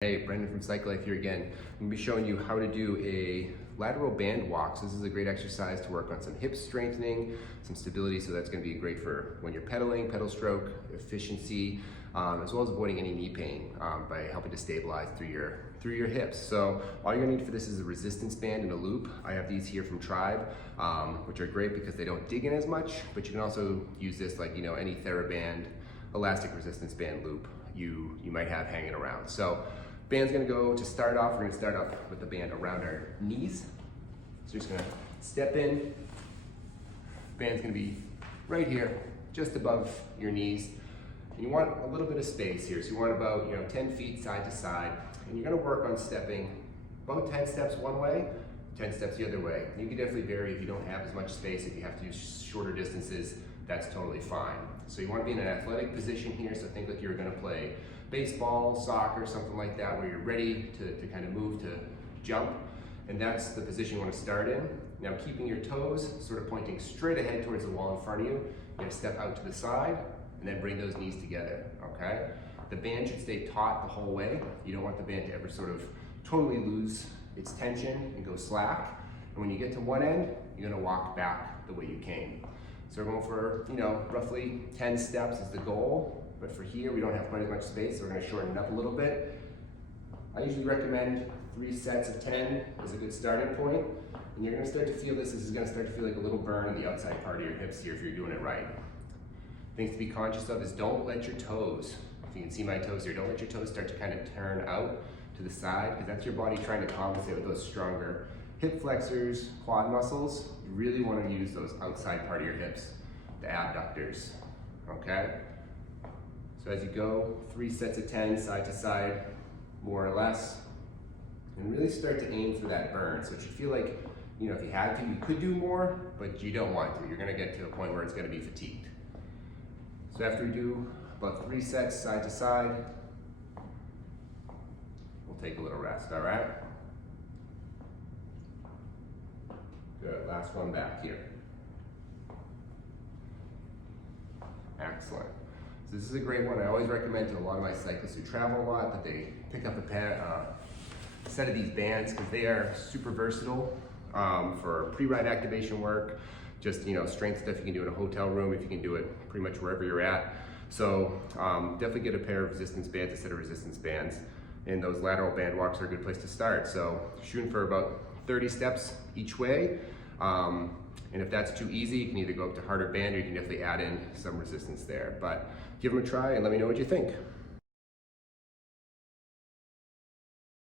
Hey, Brendan from Cyclists here again. I'm going to be showing you how to do a lateral band walk. So this is a great exercise to work on some hip strengthening, some stability, so that's going to be great for when you're pedaling, pedal stroke, efficiency, as well as avoiding any knee pain by helping to stabilize through your hips. So all you're going to need for this is a resistance band and a loop. I have these here from Tribe, which are great because they don't dig in as much, but you can also use this like, any TheraBand, elastic resistance band loop you might have hanging around. So band's gonna go to start off. We're gonna start off with the band around our knees. So you're just gonna step in. Band's gonna be right here, just above your knees. And you want a little bit of space here. So you want about 10 feet side to side. And you're gonna work on stepping about 10 steps one way, 10 steps the other way. And you can definitely vary if you don't have as much space. If you have to use shorter distances, that's totally fine. So you wanna be in an athletic position here. So think like you're gonna play baseball, soccer, something like that, where you're ready to kind of move to jump. And that's the position you want to start in. Now keeping your toes sort of pointing straight ahead towards the wall in front of you, you're going to step out to the side and then bring those knees together, okay? The band should stay taut the whole way. You don't want the band to ever sort of totally lose its tension and go slack. And when you get to one end, you're going to walk back the way you came. So we're going for, roughly 10 steps is the goal. But for here, we don't have quite as much space, so we're going to shorten it up a little bit. I usually recommend 3 sets of 10 as a good starting point. And you're going to start to feel this. This is going to start to feel like a little burn on the outside part of your hips here if you're doing it right. Things to be conscious of is don't let your toes, if you can see my toes here, don't let your toes start to kind of turn out to the side, because that's your body trying to compensate with those stronger hip flexors, quad muscles. You really want to use those outside part of your hips, the abductors, okay? So as you go, 3 sets of 10, side to side, more or less, and really start to aim for that burn. So it should feel like, if you had to, you could do more, but you don't want to. You're gonna get to a point where it's gonna be fatigued. So after we do about 3 sets, side to side, we'll take a little rest, all right? Good, last one back here. Excellent. So this is a great one. I always recommend to a lot of my cyclists who travel a lot that they pick up a set of these bands, because they are super versatile for pre-ride activation work, just strength stuff you can do in a hotel room if you can do it pretty much wherever you're at. So definitely get a pair of resistance bands, a set of resistance bands, and those lateral band walks are a good place to start. So shooting for about 30 steps each way. And if that's too easy, you can either go up to harder band or you can definitely add in some resistance there. But give them a try and let me know what you think.